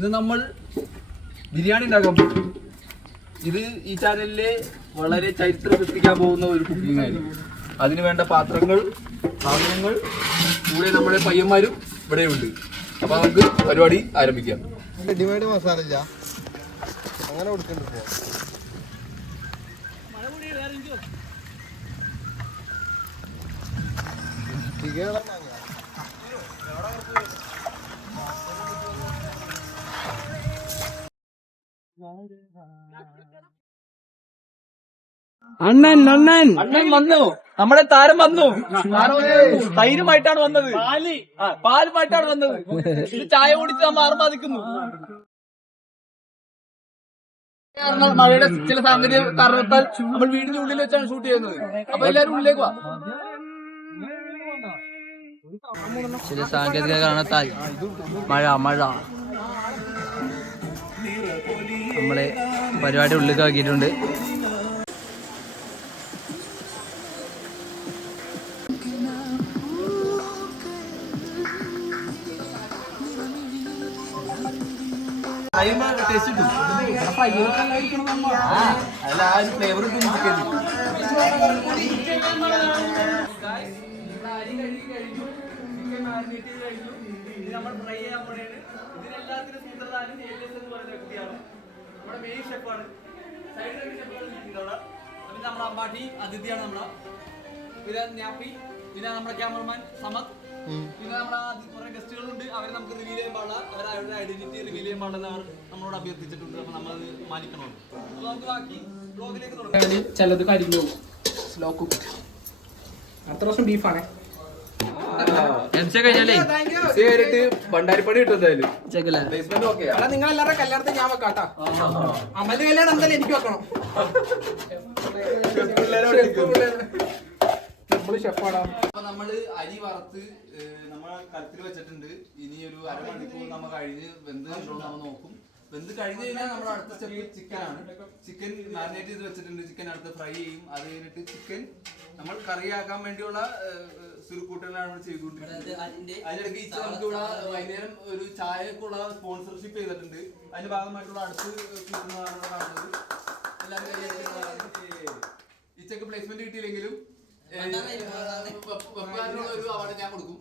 ഇന്ന് നമ്മൾ ബിരിയാണി ഉണ്ടാക്കാൻ പോകും. ഇത് ഈ ചാനലിലെ വളരെ ചരിത്രം സൃഷ്ടിക്കാൻ പോകുന്ന ഒരു കുക്കിംഗ് ആയിരിക്കും. അതിന് വേണ്ട പാത്രങ്ങൾ, സാധനങ്ങൾ കൂടെ നമ്മുടെ പയ്യന്മാരും ഇവിടെയുണ്ട്. അപ്പൊ നമുക്ക് പരിപാടി ആരംഭിക്കാം. റെഡിമെയ്ഡ് മസാല ഇല്ല, അങ്ങനെ കൊടുക്കണ്ട. അണ്ണൻ വന്നു, നമ്മുടെ താരം വന്നു. തൈരുമായിട്ടാണ് വന്നത്, പാലുമായിട്ടാണ് വന്നത്. ഇത് ചായ കുടിച്ച് നമ്മൾ ആർമാദിക്കുന്നു. മഴയുടെ ചില സാങ്കേതിക കാരണത്താൽ നമ്മൾ വീടിന്റെ ഉള്ളിൽ വെച്ചാണ് ഷൂട്ട് ചെയ്യുന്നത്. അപ്പൊ എല്ലാരും ഉള്ളിലേക്ക് വാ. ചില സാങ്കേതിക കാരണത്താൽ മഴ നമ്മളെ പരിപാടി ഉള്ളിലേക്ക് ആക്കിയിട്ടുണ്ട്. ടേസ്റ്റ് കിട്ടും. അല്ല, ആ ഒരു ഫ്ലേവർ കിട്ടും. നമ്മൾ ഫ്രൈ ചെയ്യാൻ പോലെയാണ്. ഇതിനെല്ലാത്തിനും സൂത്രധാരൻ എന്ന് പറയുന്ന വ്യക്തിയാണ്, നമ്മുടെ മെയിൻ ഷെഫാണ്. പിന്നെ നമ്മുടെ അമ്പാട്ടി അതിഥിയാണ് നമ്മുടെ. പിന്നെ ഞാപ്പി, പിന്നെ നമ്മുടെ ക്യാമറമാൻ സമത്, പിന്നെ നമ്മുടെ കുറെ ഗസ്റ്റുകളുണ്ട്. അവരെ നമുക്ക് റിവീൽ ചെയ്യാൻ പാടില്ല, അവരുടെ ഐഡന്റിറ്റി റിവീൽ ചെയ്യാൻ പാടില്ല അവർ നമ്മളോട് അഭ്യർത്ഥിച്ചിട്ടുണ്ട്. അപ്പൊ നമ്മൾ മാനിക്കണം. അപ്പൊ നമുക്ക് ബാക്കി ബ്ലോഗിലേക്ക് തുടങ്ങാം. ചിലത് കരിഞ്ഞു സ്ലോ കുക്ക്. അടുത്ത പ്രാവശ്യം ബീഫാണേ. ഭണ്ടാരിപ്പണി കിട്ടും എന്തായാലും. നിങ്ങൾ എല്ലാവരുടെ കല്യാണത്തിന് ഞാൻ വെക്കാട്ടാ. അമല് കല്യാണം എന്തായാലും എനിക്ക് വെക്കണം. അപ്പൊ നമ്മള് അരി വറുത്ത് നമ്മൾ കലത്തിൽ വെച്ചിട്ടുണ്ട്. ഇനി ഒരു അരമണിക്കൂർ നമ്മൾ കഴിഞ്ഞ് വെന്ത് നമ്മൾ നോക്കും. വെന്ത് കഴിഞ്ഞ് കഴിഞ്ഞാൽ നമ്മുടെ അടുത്ത സ്റ്റെപ്പ് ചിക്കനാണ്. ചിക്കൻ മാരിനേറ്റ് ചെയ്ത് വെച്ചിട്ടുണ്ട്. ചിക്കൻ അടുത്ത് ഫ്രൈ ചെയ്യും. അത് കഴിഞ്ഞിട്ട് ചിക്കൻ നമ്മൾ കറിയാക്കാൻ വേണ്ടിയുള്ള സുരുക്കൂട്ടലാണ് ചെയ്തുകൊണ്ടിരിക്കുന്നത്. അതിനിടയ്ക്ക് നമുക്ക് ഇവിടെ വൈകുന്നേരം ഒരു ചായക്കുള്ള സ്പോൺസർഷിപ്പ് ചെയ്തിട്ടുണ്ട്. അതിന്റെ ഭാഗമായിട്ടുള്ള അടുത്ത് കാണുന്നത് എല്ലാവരും ഇച്ചക്ക് പ്ലേസ്മെന്റ് കിട്ടിയില്ലെങ്കിലും വെപ്പുകാരനുള്ള ഒരു അവാർഡ് ഞാൻ കൊടുക്കും.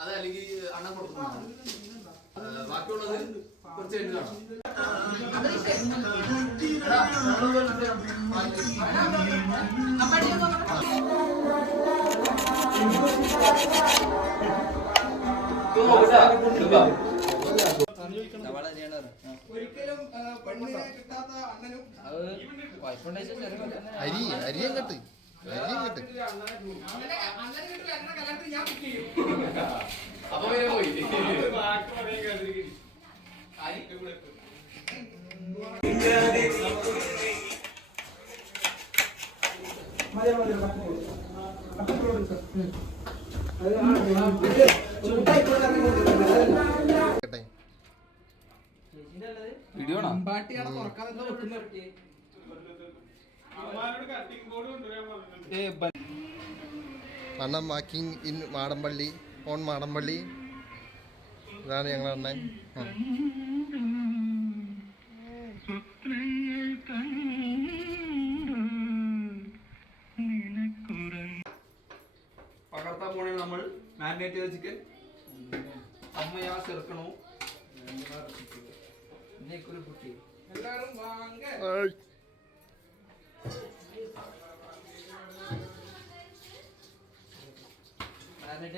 അത് അല്ലെങ്കിൽ അണ്ണൻ കൊടുക്കുന്നതാണ്. ബാക്കിയുള്ളത് കുറച്ച് കഴിഞ്ഞ് കാണാം. ഒരിക്കലും പെണ്ണിനെ കിട്ടാത്ത അണ്ണനും അരിയും കെട്ട് അപ്പൊ പോയി. Video Annan walking in Madampally, on Madampally. ഇതാണ് ഞങ്ങൾ അണ്ണൻ. പകർത്താൻ പോണേ നമ്മൾ മാരിനേറ്റ് ചെയ്ത ചിക്കൻ. അമ്മയാ ചേർക്കണോ? എല്ലാരും വാങ്ങ.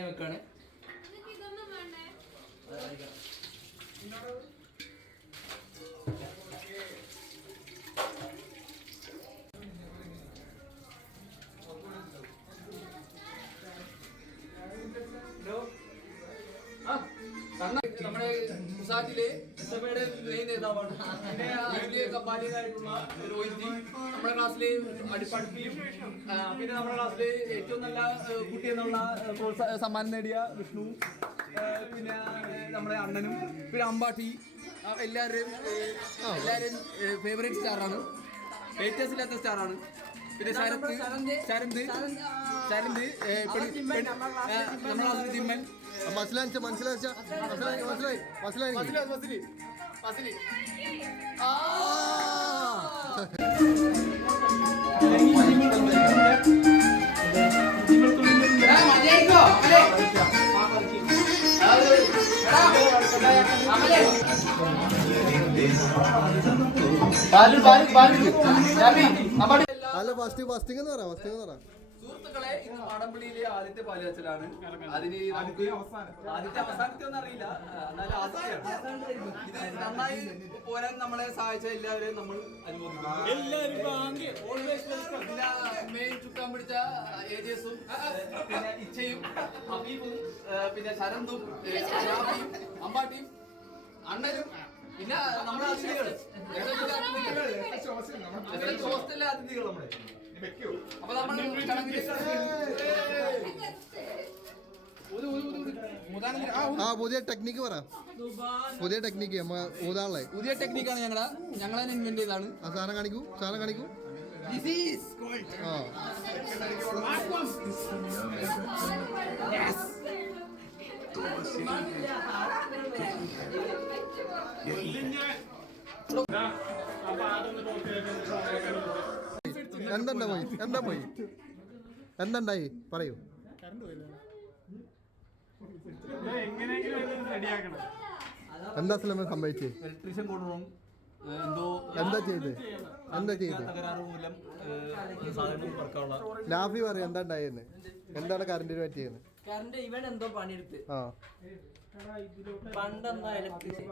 വെക്കാണ്. നമ്മുടെ കുസാറ്റിലെ സഭയുടെ മെയിൻ നേതാവാണ്. പിന്നെ വലിയ കമ്പാനിയായിട്ടുള്ള രോഹിത് ജി നമ്മുടെ ക്ലാസ്സിലെ പഠിപ്പിയും. പിന്നെ നമ്മുടെ ക്ലാസ്സിലെ ഏറ്റവും നല്ല കുട്ടി എന്നുള്ള സമ്മാനം നേടിയ വിഷ്ണു, പിന്നെ നമ്മുടെ അണ്ണനും, പിന്നെ അമ്പാട്ടി. എല്ലാവരും ഫേവറേറ്റ് സ്റ്റാറാണ്, ഏറ്റവും ഇല്ലാത്ത സ്റ്റാറാണ്. പിന്നെ ശരന്ത് നമ്മുടെ ക്ലാസ്സിലെ തിമ്മൻ. മനസ്സിലായി. അല്ല ഫസ്റ്റിംഗ് എന്ന് പറ സുഹൃത്തുക്കളെ, ഇന്ന് മാടമ്പള്ളിയിലെ ആദ്യത്തെ പാലുകാച്ചലാണ്. അതിന് നമുക്ക് ആദ്യത്തെ അവസാനത്തെ ഒന്നും അറിയില്ല, എന്നാലും ആദ്യത്തെയാണ്. ഇത് നന്നായി പോരാൻ നമ്മളെ സഹായിച്ച എല്ലാവരെയും നമ്മൾ അനുമോദിക്കുന്നു. പിന്നെ മെയിൻ ചുക്കാൻ പിടിച്ച ഏജസും പിന്നെ ഇച്ഛയും ഹബീബും പിന്നെ ശരന്തും ഷാഫിയും അമ്പാട്ടിയും അണ്ണനും പിന്നെ നമ്മുടെ അതിഥികള് ഹോസ്റ്റലിലെ അതിഥികൾ നമ്മുടെ. അപ്പൊ നമ്മൾ പുതിയ ടെക്നിക്ക് പറ. പുതിയ ടെക്നിക്ക് ഊതാളെ പുതിയ ടെക്നിക്കാണ് ഞങ്ങളെ ഇൻവെന്റ് ചെയ്താണ്. ആ സാധനം കാണിക്കൂ. എന്തായി പറയൂ. എന്താ സംഭവിച്ചേ? ഇലക്ട്രീഷ്യൻ കൊണ്ടുപോകും എന്താ ചെയ്ത് തകരാറ് മൂലം ലാഫി പറയും എന്താ ഉണ്ടായെന്ന്. എന്താണ് കറണ്ടിന് പറ്റിയെന്ന്? കറണ്ട് ഇവൻ എന്തോ പണിയെടുത്ത് പണ്ടെന്നാ ഇലക്ട്രീഷ്യൻ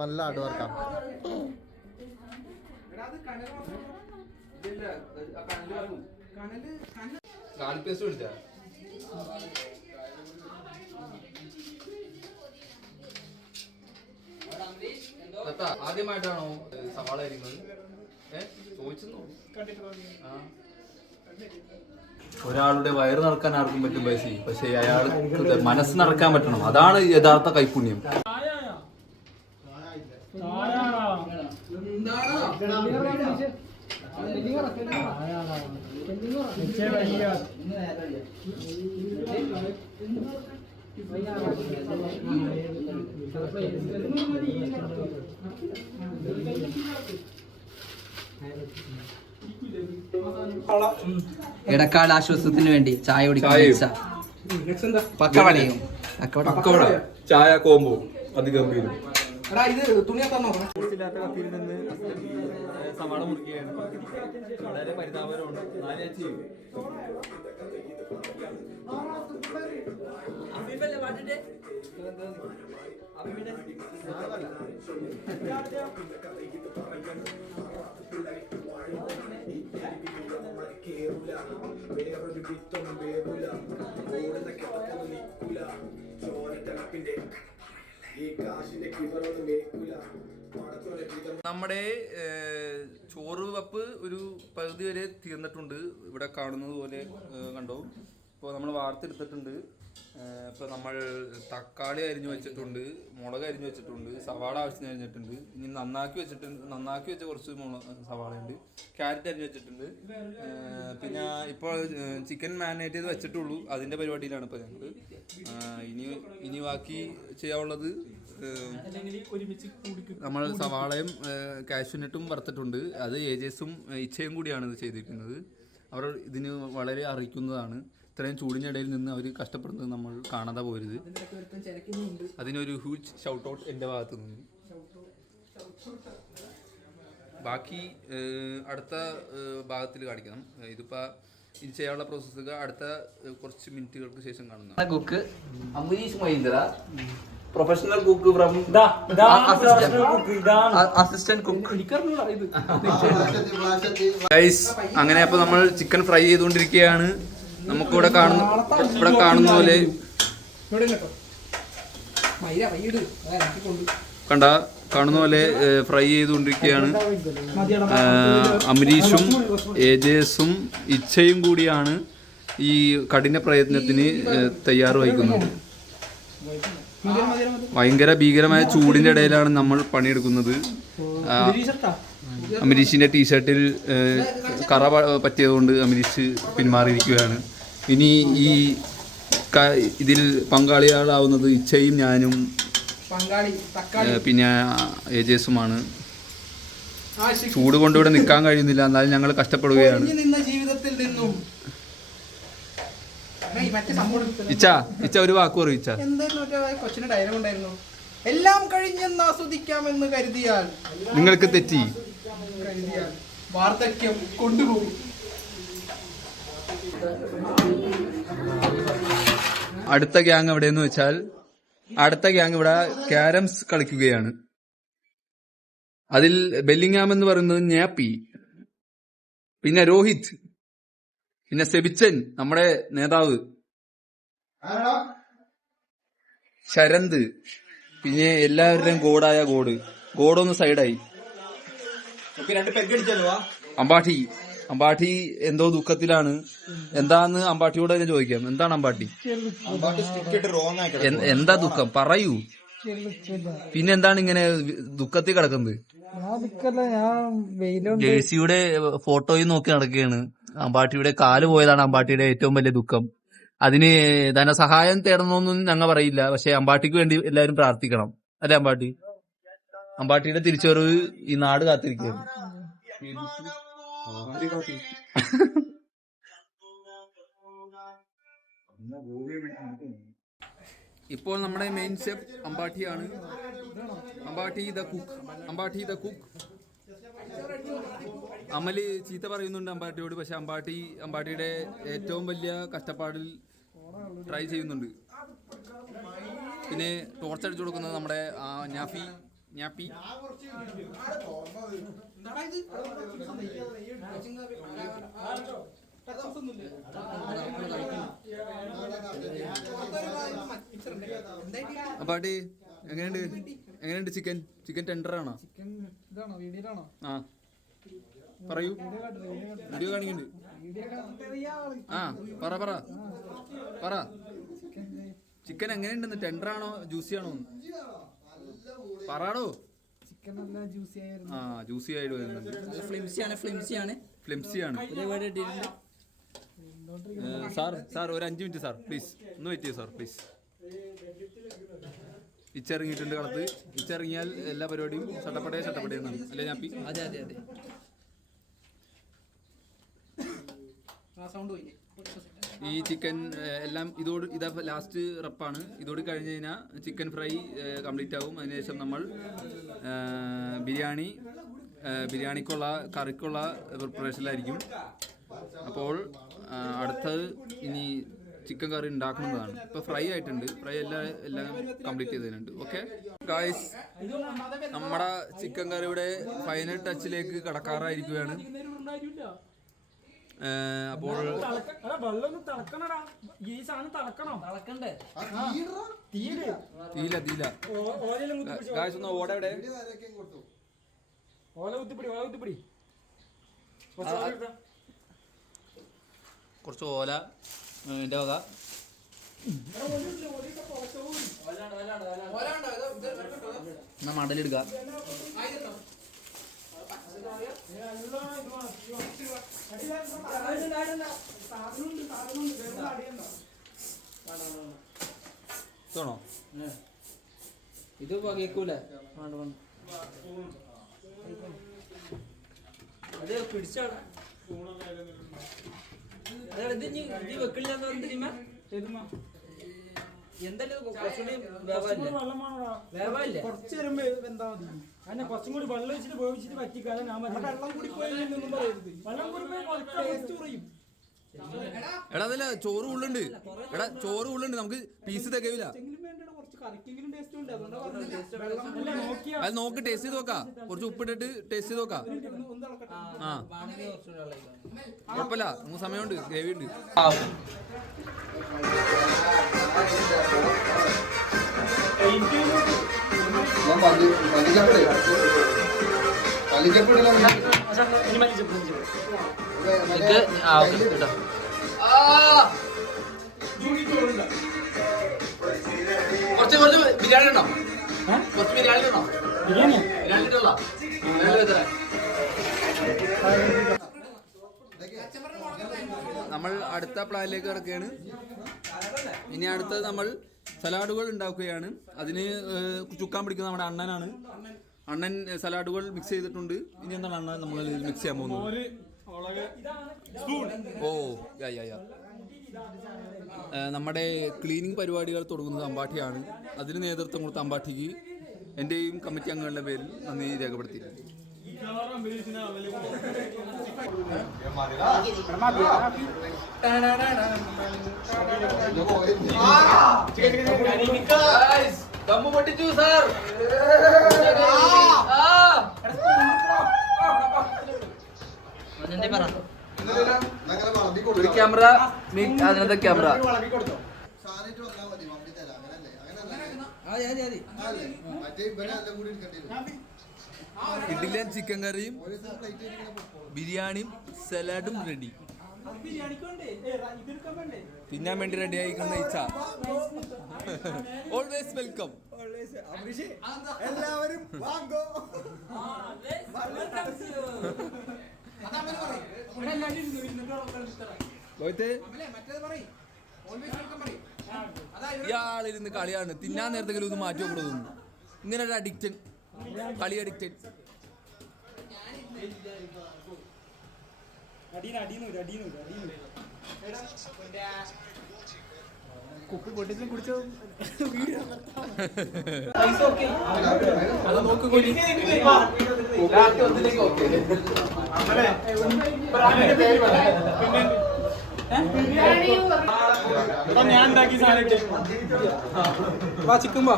നല്ല ആട് വർക്കാം. പേസ്റ്റ് പിടിച്ചാ ആദ്യമായിട്ടാണോ സവാള അരിക്കുന്നത്? ചോദിച്ചെന്നോ? ഒരാളുടെ വയറ് നടക്കാൻ ആർക്കും പറ്റും പക്ഷേ അയാൾ മനസ്സ് നടക്കാൻ പറ്റണം. അതാണ് യഥാർത്ഥ കൈപുണ്യം. ഇടക്കാല ആശ്വാസത്തിന് വേണ്ടി ചായ കുടിക്കാൻ ചായ കോമ്പോ അതിഗംഭീരം. ഇല്ലാത്ത കത്തിയിൽ നിന്ന് സവാള മുറിക്കുകയാണ്. വളരെ പരിതാപകരമാണ്. നമ്മുടെ ചോറ് വെപ്പ് ഒരു പകുതി വരെ തീർന്നിട്ടുണ്ട്. ഇവിടെ കാണുന്നത് പോലെ കണ്ടോ. ഇപ്പോൾ നമ്മൾ വാർത്തെടുത്തിട്ടുണ്ട്. ഇപ്പോൾ നമ്മൾ തക്കാളി അരിഞ്ഞു വെച്ചിട്ടുണ്ട്, മുളക് അരിഞ്ഞു വെച്ചിട്ടുണ്ട്, സവാള ആവശ്യത്തിന് അരിഞ്ഞിട്ടുണ്ട്. ഇനി നന്നാക്കി വെച്ച കുറച്ച് സവാളയുണ്ട്, ക്യാരറ്റ് അരിഞ്ഞു വെച്ചിട്ടുണ്ട്. പിന്നെ ഇപ്പോൾ ചിക്കൻ മാരിനേറ്റ് ചെയ്ത് വെച്ചിട്ടുള്ളൂ. അതിൻ്റെ പരിപാടിയിലാണ് ഇപ്പോൾ ഞങ്ങൾ. ഇനി ബാക്കി ചെയ്യാനുള്ളത് നമ്മൾ സവാളയും കാഷ്യൂനട്ടും വറുത്തിട്ടുണ്ട്. അത് ഏജസും ഇച്ഛയും കൂടിയാണ് ഇത് ചെയ്തിരിക്കുന്നത്. അവർ ഇതിന് വളരെ അറിയിക്കുന്നതാണ്. ഇത്രയും ചൂടിനിടയിൽ നിന്ന് അവർ കഷ്ടപ്പെടുന്നത് നമ്മൾ കാണാതെ പോരുത്. അതിനൊരു ഹ്യൂജ് ഷൗട്ട് ഔട്ട് എൻ്റെ ഭാഗത്ത് നിന്ന്. ബാക്കി അടുത്ത ഭാഗത്തിൽ കാണിക്കണം. ഇതിപ്പോൾ ഇത് ചെയ്യാനുള്ള പ്രോസസ്സ് അടുത്ത കുറച്ച് മിനിറ്റുകൾക്ക് ശേഷം കാണുന്നതാണ്. Cook Ambareesh Mahindra, professional cook from assistant cook. Guys, അങ്ങനെ അപ്പോൾ നമ്മൾ ചിക്കൻ ഫ്രൈ ചെയ്തുകൊണ്ടിരിക്കുകയാണ്. നമുക്കിവിടെ കാണുന്ന പോലെ കാണുന്ന പോലെ ഫ്രൈ ചെയ്തുകൊണ്ടിരിക്കുകയാണ്. അമരീഷും ഏജസും ഇച്ഛയും കൂടിയാണ് ഈ കഠിന പ്രയത്നത്തിന് തയ്യാറ് വഹിക്കുന്നുണ്ട്. ഭയങ്കര ഭീകരമായ ചൂടിന്റെ ഇടയിലാണ് നമ്മൾ പണിയെടുക്കുന്നത്. അമരീഷിന്റെ ടീഷർട്ടിൽ കറ പറ്റിയതുകൊണ്ട് അമരീഷ് പിന്മാറിയിരിക്കുകയാണ്. ഇനി ഈ ഇതിൽ പങ്കാളികളാവുന്നത് ഇച്ഛയും ഞാനും പിന്നെ ഏജേസുമാണ്. ചൂട് കൊണ്ട് ഇവിടെ നിൽക്കാൻ കഴിയുന്നില്ല, എന്നാലും ഞങ്ങൾ കഷ്ടപ്പെടുകയാണ്. ജീവിതത്തിൽ നിന്നും ഇച്ച ഒരു വാക്ക് പറയും. ഇച്ച കൊച്ചിന് ഡയലോഗ് ഉണ്ടായിരുന്നു, എല്ലാം കഴിഞ്ഞെന്ന് ആസ്വദിക്കാമെന്ന് കരുതിയാൽ നിങ്ങൾക്ക് തെറ്റി, വാർദ്ധക്യം കൊണ്ടുപോകും. അടുത്ത ഗ്യാങ് എവിടെയെന്ന് വെച്ചാൽ അടുത്ത ഗ്യാങ് ഇവിടെ ക്യാരംസ് കളിക്കുകയാണ്. അതിൽ ബെല്ലിംഗാം എന്ന് പറയുന്നത് ഞാപ്പി, പിന്നെ രോഹിത്, പിന്നെ സെബിച്ചൻ നമ്മുടെ നേതാവ്, ശരന്ത്, പിന്നെ എല്ലാവരുടെയും ഗോഡായ ഗോഡൊന്ന് സൈഡായി. അമ്പാട്ടി എന്തോ ദുഃഖത്തിലാണ്. എന്താന്ന് അമ്പാട്ടിയോട് തന്നെ ചോദിക്കാം. എന്താണ് അമ്പാട്ടി? എന്താ ദുഃഖം പറയൂ. പിന്നെ എന്താണ് ഇങ്ങനെ ദുഃഖത്തിൽ കിടക്കുന്നത്? ജേഴ്സിയുടെ ഫോട്ടോയും നോക്കി നടക്കുകയാണ്. അമ്പാട്ടിയുടെ കാല് പോയതാണ് അമ്പാട്ടിയുടെ ഏറ്റവും വലിയ ദുഃഖം. അതിന് ധനസഹായം തേടണമെന്നൊന്നും ഞങ്ങൾ പറയില്ല, പക്ഷെ അമ്പാട്ടിക്ക് വേണ്ടി എല്ലാവരും പ്രാർത്ഥിക്കണം. അല്ലെ അമ്പാട്ടി? അമ്പാട്ടിയുടെ തിരിച്ചുവരവ് ഈ നാട് കാത്തിരിക്കുകയാണ്. ഇപ്പോൾ നമ്മുടെ മെയിൻ ഷെഫ് അമ്പാട്ടിയാണ്. Ambatti the cook. അമല് ചീത്ത പറയുന്നുണ്ട് അമ്പാട്ടിയോട്, പക്ഷെ അമ്പാട്ടിയുടെ ഏറ്റവും വലിയ കഷ്ടപ്പാടിൽ ട്രൈ ചെയ്യുന്നുണ്ട്. പിന്നെ ടോർച്ച് അടിച്ചു കൊടുക്കുന്നത് നമ്മുടെ ഞാപ്പി. അപ്പാട്ടി എങ്ങനെയുണ്ട് ചിക്കൻ ടെൻഡറാണോ? ആ പറയൂ. വീഡിയോ കാണിക്കുന്നുണ്ട്. ആ പറ ചിക്കൻ എങ്ങനെയുണ്ടെന്ന്? ടെൻഡറാണോ ജ്യൂസി ആണോ? പറയാടോ. ആ ജ്യൂസി ആയിട്ട് വരുന്നുണ്ട്. ഫ്ലിംസിയാണ്. സാർ ഒരു 5 മിനിറ്റ് സാർ പ്ലീസ് ഒന്ന് വെയിറ്റ് ചെയ്യൂ സാർ പ്ലീസ്. ഇച്ചിറങ്ങിയിട്ടുണ്ട് കളത്ത്. ഇച്ചിറങ്ങിയാൽ എല്ലാ പരിപാടിയും ചട്ടപ്പടേ എന്നാണ് അല്ലേ ഞാപ്പി? അതെ ഈ ചിക്കൻ എല്ലാം ഇതാ ലാസ്റ്റ് റപ്പാണ്. ഇതോട് കഴിഞ്ഞ് കഴിഞ്ഞാൽ ചിക്കൻ ഫ്രൈ കംപ്ലീറ്റ് ആവും. അതിനുശേഷം നമ്മൾ ബിരിയാണിക്കുള്ള കറിക്കുള്ള പ്രിപ്പറേഷനിലായിരിക്കും. അപ്പോൾ അടുത്തത് ഇനി ചിക്കൻ കറി ഉണ്ടാക്കുന്നതാണ്. ഇപ്പൊ ഫ്രൈ ആയിട്ടുണ്ട്. ഫ്രൈ എല്ലാം കംപ്ലീറ്റ് ചെയ്തിട്ടുണ്ട്. ഓക്കെ ഗായ്സ്, നമ്മുടെ ചിക്കൻ കറിയുടെ ഫൈനൽ ടച്ചിലേക്ക് കടക്കാറായിരിക്കുകയാണ്. അപ്പോൾ തീല ഗായ്സ് ഒന്ന് ഓടെ എവിടെ? കുറച്ച് ഓല എന്റെ വക. എന്നാ മടലെടുക്ക. തോണോ ഇത് കേക്കൂല. അതെ പിടിച്ചാണ് വെക്കില്ലാന്ന് പറഞ്ഞില്ല. എന്തായാലും കുറച്ച് വരുമ്പോ എന്താ മതി. അതിനെ കുറച്ചും കൂടി വെള്ളം വെച്ചിട്ട് വേവിച്ചിട്ട് പറ്റിക്കാതെ വെള്ളം കൂടി വെള്ളം കൂടി കുറയും. എടാ അതല്ല ചോറ് ഉള്ളുണ്ട് നമുക്ക് പീസ് തികയില്ല. അത് നോക്ക് ടേസ്റ്റ് ചെയ്ത് നോക്കാം. കുറച്ച് ഉപ്പിട്ടിട്ട് ടേസ്റ്റ് ചെയ്ത് നോക്കാം. ആ കുഴപ്പമില്ല, നമുക്ക് സമയമുണ്ട്, ഗ്രേവി ഉണ്ട്. കുറച്ച് ബിരിയാണി ഉണ്ടോ? കുറച്ച് ബിരിയാണി ഉണ്ടോ? ബിരിയാണി ബിരിയാണി ഇട്ടുള്ള നമ്മൾ അടുത്ത പ്ലാനിലേക്ക് കിടക്കുകയാണ്. ഇനി അടുത്തത് നമ്മൾ സലാഡുകൾ ഉണ്ടാക്കുകയാണ്. അതിന് ചുക്കാൻ പിടിക്കുന്ന നമ്മുടെ അണ്ണനാണ്. അണ്ണൻ സലാഡുകൾ മിക്സ് ചെയ്തിട്ടുണ്ട്. ഇനി എന്താണ് അണ്ണൻ നമ്മൾ മിക്സ് ചെയ്യാൻ പോകുന്നത്? ഓ യാ നമ്മുടെ ക്ലീനിങ് പരിപാടികൾ തുടങ്ങുന്നത് അമ്പാട്ടിയാണ്. അതിന് നേതൃത്വം കൊടുത്ത അമ്പാട്ടിക്ക് എൻ്റെയും കമ്മിറ്റി അംഗങ്ങളുടെ പേരിൽ നന്ദി രേഖപ്പെടുത്തിയിട്ടുണ്ട്. ദമ്മു പൊട്ടിച്ചു സാർ. ഒരു ക്യാമറ, അതിനകത്തെ ക്യാമറ. ഇഡ്ഡലിയും ചിക്കൻ കറിയും ബിരിയാണിയും സലാഡും റെഡി. തിന്നാൻ വേണ്ടി റെഡി ആയിക്കുന്ന ഇച്ച. Always welcome. എല്ലാവരും വാങ്ങോ. ഇയാളിരുന്ന് കളിയാണ്. തിന്നാൻ നേരത്തെങ്കിലും ഇത് മാറ്റി കൊടുക്കുന്നു. ഇങ്ങനെ ഒരു അഡിക്ഷൻ, കളി അഡിക്ഷൻ. കുപ്പി പൊട്ടിച്ച് കുടിച്ചോ അത് നോക്കുകൂടി ഞാൻ ഉണ്ടാക്കി സാധനം ചിക്കുമ്പോ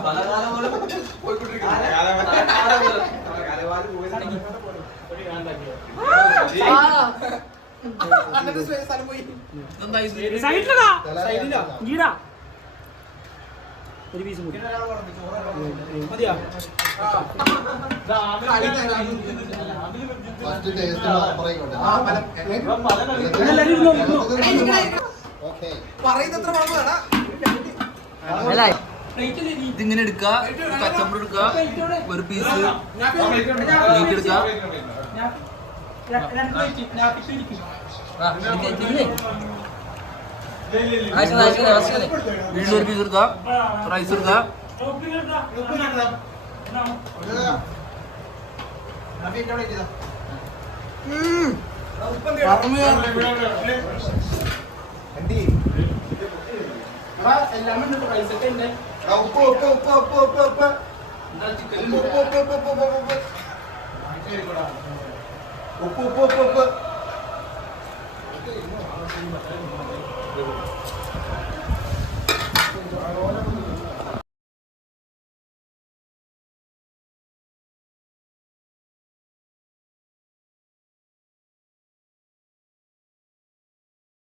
ഒരു പീസ് കൂടി മതിയാ. ഇതിങ്ങനെ എടുക്കുക, കച്ചമ്പർ എടുക്കുക, ഒരു പീസ് മീറ്റ് എടുക്കുക, വീണ്ടും ഒരു പീസ് എടുക്കുക, റൈസ് എടുക്കുക. ഉപ്പ്